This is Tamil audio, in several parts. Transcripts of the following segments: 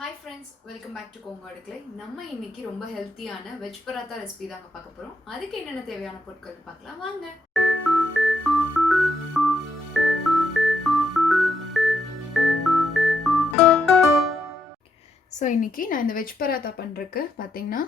Hi friends, welcome back to Konga Adukkalai. நம்ம இன்னைக்கு ரொம்ப ஹெல்த்தியான வெஜ் பராத்தா ரெசிபி தாங்க பார்க்க போறோம். அதுக்கு என்னென்ன தேவையான பொருட்கள் பார்க்கலாம் வாங்க. ஸோ இன்னைக்கு நான் இந்த வெஜ் பராத்தா பண்ணுறதுக்கு பார்த்தீங்கன்னா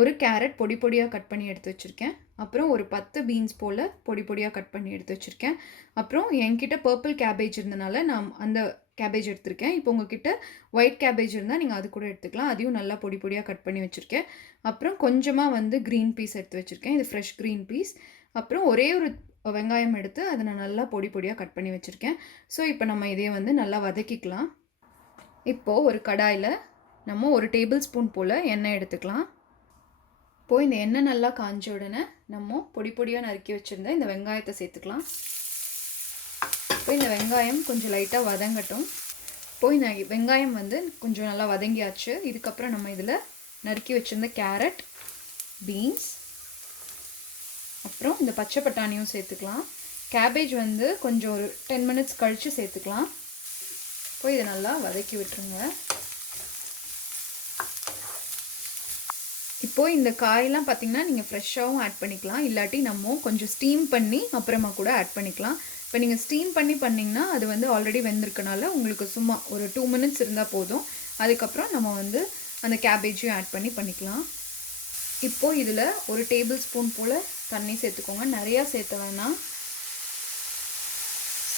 ஒரு கேரட் பொடி பொடியாக கட் பண்ணி எடுத்து வச்சுருக்கேன். அப்புறம் ஒரு 10 பீன்ஸ் போல் பொடி பொடியாக கட் பண்ணி எடுத்து வச்சுருக்கேன். அப்புறம் என்கிட்ட பர்பிள் கேபேஜ் இருந்தனால நான் அந்த கேபேஜ் எடுத்திருக்கேன். இப்போ உங்ககிட்ட ஒயிட் கேபேஜ் இருந்தால் நீங்கள் அது கூட எடுத்துக்கலாம். அதையும் நல்லா பொடி பொடியாக கட் பண்ணி வச்சுருக்கேன். அப்புறம் கொஞ்சமாக க்ரீன் பீஸ் எடுத்து வச்சுருக்கேன். இது ஃப்ரெஷ் க்ரீன் பீஸ். அப்புறம் ஒரே ஒரு வெங்காயம் எடுத்து அதை நான் நல்லா பொடி பொடியாக கட் பண்ணி வச்சுருக்கேன். ஸோ இப்போ நம்ம இதையை நல்லா வதக்கிக்கலாம். இப்போது ஒரு கடாயில் நம்ம ஒரு டேபிள் ஸ்பூன் போல் எண்ணெய் எடுத்துக்கலாம். இப்போது இந்த எண்ணெய் நல்லா காஞ்ச உடனே நம்ம பொடி பொடியாக நறுக்கி வச்சுருந்த இந்த வெங்காயத்தை சேர்த்துக்கலாம். இப்போ இந்த வெங்காயம் கொஞ்சம் லைட்டாக வதங்கட்டும். இப்போது இந்த வெங்காயம் கொஞ்சம் நல்லா வதங்கியாச்சு. இதுக்கப்புறம் நம்ம இதில் நறுக்கி வச்சுருந்த கேரட், பீன்ஸ், அப்புறம் இந்த பச்சை பட்டாணியும் சேர்த்துக்கலாம். கேபேஜ் கொஞ்சம் ஒரு 10 மினிட்ஸ் கழித்து சேர்த்துக்கலாம். இப்போ இதை நல்லா வதக்கி விட்டுருங்க. இப்போது இந்த காயெல்லாம் பார்த்திங்கன்னா நீங்கள் ஃப்ரெஷ்ஷாகவும் ஆட் பண்ணிக்கலாம், இல்லாட்டி நம்ம கொஞ்சம் ஸ்டீம் பண்ணி அப்புறமா கூட ஆட் பண்ணிக்கலாம். இப்போ நீங்கள் ஸ்டீம் பண்ணி பண்ணிங்கன்னா அது ஆல்ரெடி வெந்திருக்கனால உங்களுக்கு சும்மா ஒரு 2 மினிட்ஸ் இருந்தால் போதும். அதுக்கப்புறம் நம்ம அந்த கேபேஜையும் ஆட் பண்ணிக்கலாம். இப்போது இதில் ஒரு டேபிள் ஸ்பூன் போல் தண்ணி சேர்த்துக்கோங்க. நிறையா சேர்த்த வேணாம்.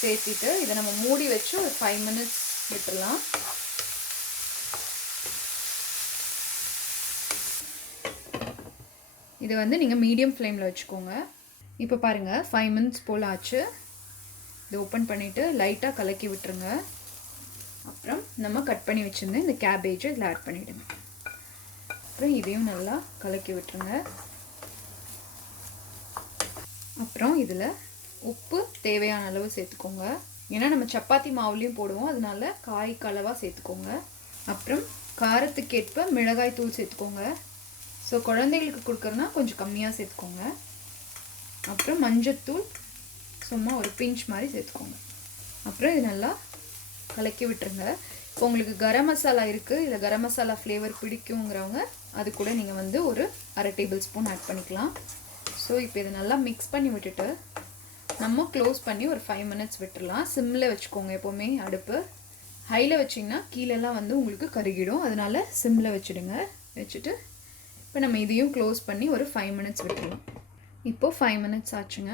சேர்த்திட்டு இதை நம்ம மூடி வச்சு ஒரு 5 மினிட்ஸ் விட்டுடலாம். இது நீங்கள் மீடியம் ஃப்ளேமில் வச்சுக்கோங்க. இப்போ பாருங்கள் 5 மினிட்ஸ் போல் ஆச்சு. இதை ஓப்பன் பண்ணிவிட்டு லைட்டாக கலக்கி விட்டுருங்க. அப்புறம் நம்ம கட் பண்ணி வச்சுருந்து இந்த கேபேஜை இதில் ஆட் பண்ணிவிடுங்க. அப்புறம் இதையும் நல்லா கலக்கி விட்டுருங்க. அப்புறம் இதில் உப்பு தேவையான அளவு சேர்த்துக்கோங்க. ஏன்னா நம்ம சப்பாத்தி மாவுலேயும் போடுவோம், அதனால காய்க்கு அளவாக சேர்த்துக்கோங்க. அப்புறம் காரத்துக்கேற்ப மிளகாய் தூள் சேர்த்துக்கோங்க. ஸோ குழந்தைகளுக்கு கொடுக்குறதுனா கொஞ்சம் கம்மியாக சேர்த்துக்கோங்க. அப்புறம் மஞ்சத்தூள் சும்மா ஒரு பிஞ்ச் மாதிரி சேர்த்துக்கோங்க. அப்புறம் இது நல்லா கலக்கி விட்டுருங்க. இப்போ உங்களுக்கு கரம் மசாலா இருக்குது, இல்லை கரம் மசாலா ஃப்ளேவர் பிடிக்குங்கிறவங்க அது கூட நீங்கள் ஒரு 1/2 டேபிள் ஸ்பூன் ஆட் பண்ணிக்கலாம். ஸோ இப்போ இதை நல்லா மிக்ஸ் பண்ணி விட்டுட்டு நம்ம க்ளோஸ் பண்ணி ஒரு 5 மினிட்ஸ் விட்டுடலாம். சிம்மில் வச்சுக்கோங்க. எப்போவுமே அடுப்பு ஹையில் வச்சிங்கன்னா கீழெல்லாம் உங்களுக்கு கருகிடும், அதனால் சிம்மில் வச்சுடுங்க. வச்சுட்டு இப்போ நம்ம இதையும் க்ளோஸ் பண்ணி ஒரு 5 மினிட்ஸ் விட்டுடலாம். இப்போது 5 மினிட்ஸ் ஆச்சுங்க.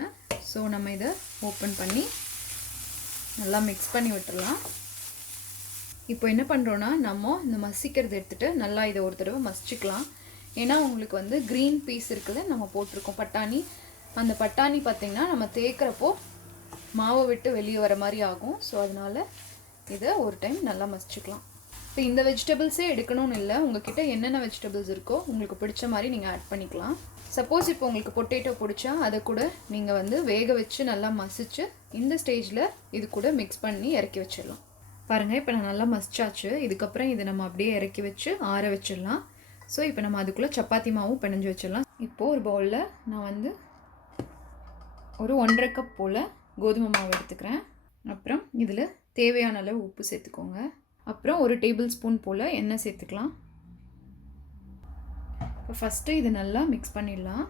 ஸோ நம்ம இதை ஓப்பன் பண்ணி நல்லா மிக்ஸ் பண்ணி விட்டுடலாம். இப்போ என்ன பண்ணுறோன்னா நம்ம இந்த மசிக்கிறது எடுத்துகிட்டு நல்லா இதை ஒரு தடவை மசிச்சுக்கலாம். ஏன்னா உங்களுக்கு க்ரீன் பீஸ் இருக்குது, நம்ம போட்டிருக்கோம் பட்டாணி. அந்த பட்டாணி பார்த்திங்கன்னா நம்ம தேய்க்கிறப்போ மாவை விட்டு வெளியே வர மாதிரி ஆகும். ஸோ அதனால் இதை ஒரு டைம் நல்லா மசிச்சுக்கலாம். இப்போ இந்த வெஜிடபிள்ஸே எடுக்கணும்னு இல்லை, உங்ககிட்ட என்னென்ன வெஜிடபிள்ஸ் இருக்கோ உங்களுக்கு பிடிச்ச மாதிரி நீங்கள் ஆட் பண்ணிக்கலாம். சப்போஸ் இப்போ உங்களுக்கு பொட்டேட்டோ பிடிச்சா அதை கூட நீங்கள் வேக வச்சு நல்லா மசிச்சு இந்த ஸ்டேஜில் இது கூட மிக்ஸ் பண்ணி இறக்கி வச்சிடலாம். பாருங்கள், இப்போ நான் நல்லா மசிச்சாச்சு. இதுக்கப்புறம் இதை நம்ம அப்படியே இறக்கி வச்சு ஆற வச்சிடலாம். ஸோ இப்போ நம்ம அதுக்குள்ளே சப்பாத்தி மாவும் பிணைஞ்சு வச்சிடலாம். இப்போது ஒரு பவுலில் நான் ஒரு 1.5 கப் போல் கோதுமை மாவு எடுத்துக்கிறேன். அப்புறம் இதில் தேவையான அளவு உப்பு சேர்த்துக்கோங்க. அப்புறம் ஒரு டேபிள் ஸ்பூன் போல் எண்ணெய் சேர்த்துக்கலாம். இப்போ ஃபஸ்ட்டு இதை நல்லா மிக்ஸ் பண்ணிடலாம்.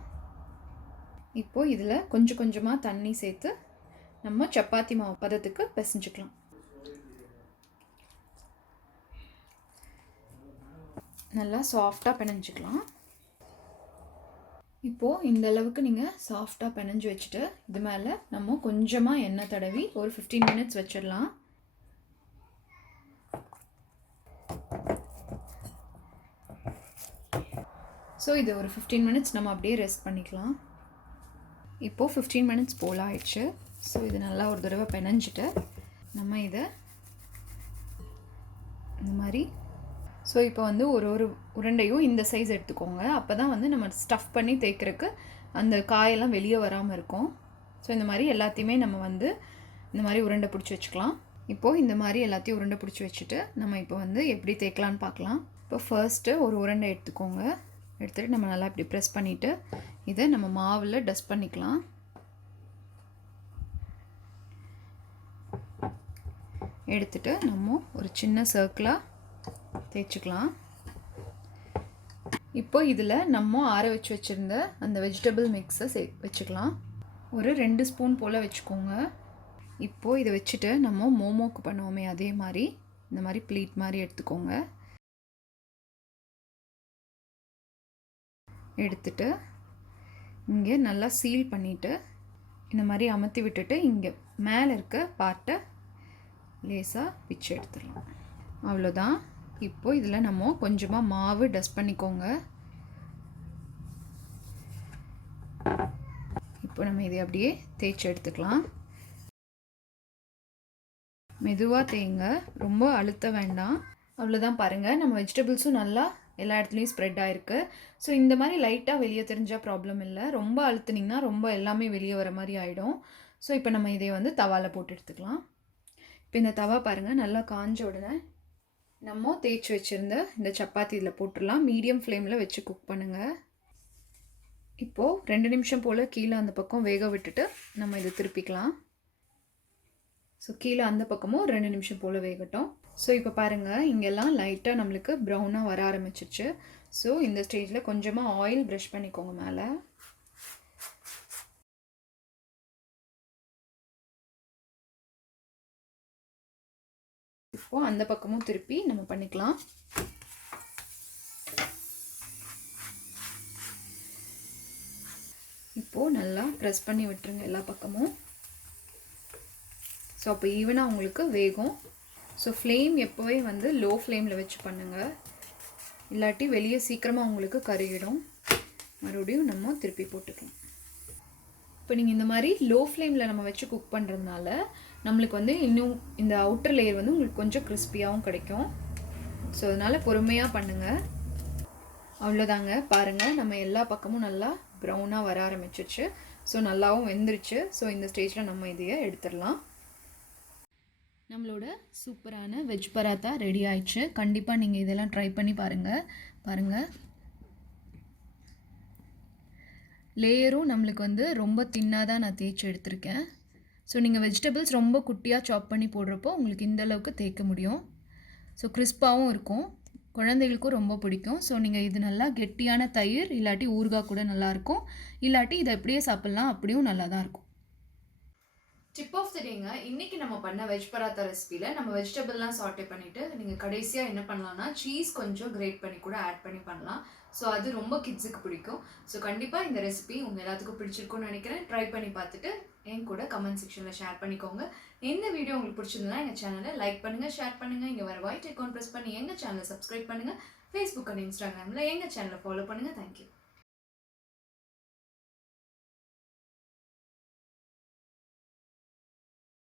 இப்போது இதில் கொஞ்சம் கொஞ்சமாக தண்ணி சேர்த்து நம்ம சப்பாத்தி மாவு பதத்துக்கு பிசைஞ்சுக்கலாம். நல்லா சாஃப்டாக பிணைஞ்சிக்கலாம். இப்போது இந்த அளவுக்கு நீங்கள் சாஃப்டாக பிணைஞ்சு வச்சுட்டு இது மேலே நம்ம கொஞ்சமாக எண்ணெய் தடவி ஒரு 15 மினிட்ஸ் வச்சிடலாம். ஸோ இது ஒரு 15 மினிட்ஸ் நம்ம அப்படியே ரெஸ்ட் பண்ணிக்கலாம். இப்போது 15 மினிட்ஸ் போல் ஆயிடுச்சு. ஸோ இது நல்லா ஒரு தடவை பிணைஞ்சிட்டு நம்ம இதை இந்த மாதிரி ஸோ இப்போ ஒரு உருண்டையும் இந்த சைஸ் எடுத்துக்கோங்க. அப்போ தான் நம்ம ஸ்டஃப் பண்ணி தேய்க்கிறதுக்கு அந்த காயெல்லாம் வெளியே வராமல் இருக்கும். ஸோ இந்த மாதிரி எல்லாத்தையுமே நம்ம இந்த மாதிரி உருண்டை பிடிச்சி வச்சுக்கலாம். இப்போது இந்த மாதிரி எல்லாத்தையும் உருண்டை பிடிச்சி வச்சுட்டு நம்ம இப்போ எப்படி தேய்க்கலான்னு பார்க்கலாம். இப்போ ஃபர்ஸ்ட்டு ஒரு உருண்டை எடுத்துக்கோங்க. எடுத்துகிட்டு நம்ம நல்லா இப்படி ப்ரெஸ் பண்ணிவிட்டு இதை நம்ம மாவில் டஸ்ட் பண்ணிக்கலாம். எடுத்துகிட்டு நம்ம ஒரு சின்ன சர்க்கிளாக தேய்ச்சிக்கலாம். இப்போ இதில் நம்ம ஆற வச்சு வச்சுருந்த அந்த வெஜிடபிள் மிக்ஸை வச்சுக்கலாம். ஒரு 2 ஸ்பூன் போல் வச்சுக்கோங்க. இப்போது இதை வச்சுட்டு நம்ம மோமோக்கு பண்ணுவோமே அதே மாதிரி இந்த மாதிரி ப்ளீட் மாதிரி எடுத்துக்கோங்க. எடுத்துட்டு இங்கே நல்லா சீல் பண்ணிவிட்டு இந்த மாதிரி அமர்த்தி விட்டுட்டு இங்கே மேலே இருக்க பார்ட்டை லேசாக பிச்சு எடுத்துடலாம். அவ்வளோதான். இப்போது இதில் நம்ம கொஞ்சமாக மாவு டஸ்ட் பண்ணிக்கோங்க. இப்போ நம்ம இதை அப்படியே தேய்ச்சி எடுத்துக்கலாம். மெதுவாக தேய்ங்க, ரொம்ப அழுத்த வேண்டாம். அவ்வளோதான். பாருங்கள், நம்ம வெஜிடபிள்ஸும் நல்லா எல்லா இடத்துலையும் ஸ்ப்ரெட் ஆகிருக்கு. ஸோ இந்த மாதிரி லைட்டாக வெளியே தெரிஞ்சால் ப்ராப்ளம் இல்லை. ரொம்ப அழுத்துனிங்கன்னா ரொம்ப எல்லாமே வெளியே வர மாதிரி ஆகிடும். ஸோ இப்போ நம்ம இதை வந்து தவாவில் போட்டு எடுத்துக்கலாம். இப்போ இந்த தவா பாருங்கள் நல்லா காஞ்ச உடனே நம்ம தேய்ச்சி வச்சுருந்த இந்த சப்பாத்தி இதில் போட்டுடலாம். மீடியம் ஃப்ளேமில் வச்சு குக் பண்ணுங்கள். இப்போது 2 நிமிஷம் போல் கீழே அந்த பக்கம் வேக விட்டுட்டு நம்ம இதை திருப்பிக்கலாம். ஸோ கீழே அந்த பக்கமும் 2 நிமிஷம் போல் வேகட்டும். ஸோ இப்போ பாருங்கள், இங்கெல்லாம் லைட்டாக நம்மளுக்கு ப்ரௌனாக வர ஆரம்பிச்சிச்சு. ஸோ இந்த ஸ்டேஜில் கொஞ்சமாக ஆயில் ப்ரஷ் பண்ணிக்கோங்க மேலே. இப்போது அந்த பக்கமும் திருப்பி நம்ம பண்ணிக்கலாம். இப்போது நல்லா ப்ரெஸ் பண்ணி விட்டுருங்க எல்லா பக்கமும். ஸோ அப்போ ஈவனாக உங்களுக்கு வேகும். ஸோ ஃப்ளேம் எப்போவே வந்து லோ ஃப்ளேமில் வச்சு பண்ணுங்கள், இல்லாட்டி வெளியே சீக்கிரமாக உங்களுக்கு கருகிடும். மறுபடியும் நம்ம திருப்பி போட்டுக்கலாம். இப்போ நீங்கள் இந்த மாதிரி லோ ஃப்ளேமில் நம்ம வச்சு குக் பண்ணுறதுனால நம்மளுக்கு வந்து இன்னும் இந்த அவுட்டர் லேயர் வந்து உங்களுக்கு கொஞ்சம் கிறிஸ்பியாகவும் கிடைக்கும். ஸோ அதனால் பொறுமையாக பண்ணுங்கள். அவ்வளோதாங்க. பாருங்கள், நம்ம எல்லா பக்கமும் நல்லா ப்ரௌனாக வர ஆரம்பிச்சிருச்சு. ஸோ நல்லாவும் வெந்துருச்சு. ஸோ இந்த ஸ்டேஜில் நம்ம இதையை எடுத்துடலாம். நம்மளோட சூப்பரான வெஜ் பராத்தா ரெடி ஆயிடுச்சு. கண்டிப்பாக நீங்கள் இதெல்லாம் ட்ரை பண்ணி பாருங்கள். லேயரும் நம்மளுக்கு வந்து ரொம்ப தின்னாக தான் நான் தேய்ச்சி எடுத்திருக்கேன். ஸோ நீங்கள் வெஜிடபிள்ஸ் ரொம்ப குட்டியாக சாப் பண்ணி போடுறப்போ உங்களுக்கு இந்தளவுக்கு தேய்க்க முடியும். ஸோ கிறிஸ்பாகவும் இருக்கும், குழந்தைகளுக்கும் ரொம்ப பிடிக்கும். ஸோ நீங்கள் இது நல்லா கெட்டியான தயிர் இல்லாட்டி ஊறுகாய் கூட நல்லாயிருக்கும், இல்லாட்டி இதை எப்படியே சாப்பிட்லாம், அப்படியும் நல்லா தான் இருக்கும். டிப் ஆஃப் த டேங்க, இன்றைக்கி நம்ம பண்ண வெஜ் பராத்தா ரெசிபியில் நம்ம வெஜிடபிள்லாம் சாட்டே பண்ணிவிட்டு நீங்கள் கடைசியாக என்ன பண்ணலான்னா சீஸ் கொஞ்சம் கிரேட் பண்ணி கூட ஆட் பண்ணி பண்ணலாம். ஸோ அது ரொம்ப கிட்ஸுக்கு பிடிக்கும். ஸோ கண்டிப்பாக இந்த ரெசிபி உங்கள் எல்லாத்துக்கும் பிடிச்சிருக்கும்னு நினைக்கிறேன். ட்ரை பண்ணி பார்த்துட்டு என் கூட கமெண்ட் செக்ஷனில் ஷேர் பண்ணிக்கோங்க. இந்த வீடியோ உங்களுக்கு பிடிச்சிருந்தா எங்கள் சேனலை லைக் பண்ணுங்கள், ஷேர் பண்ணுங்கள். இங்கே வர ஒயிட் ஐக்கான் ப்ரெஸ் பண்ணி எங்கள் சேனலை சப்ஸ்கிரைப் பண்ணுங்கள். ஃபேஸ்புக் அண்ட் இன்ஸ்டாகிராமில் எங்கள் சேனலை ஃபாலோ பண்ணுங்கள். தேங்க்யூ.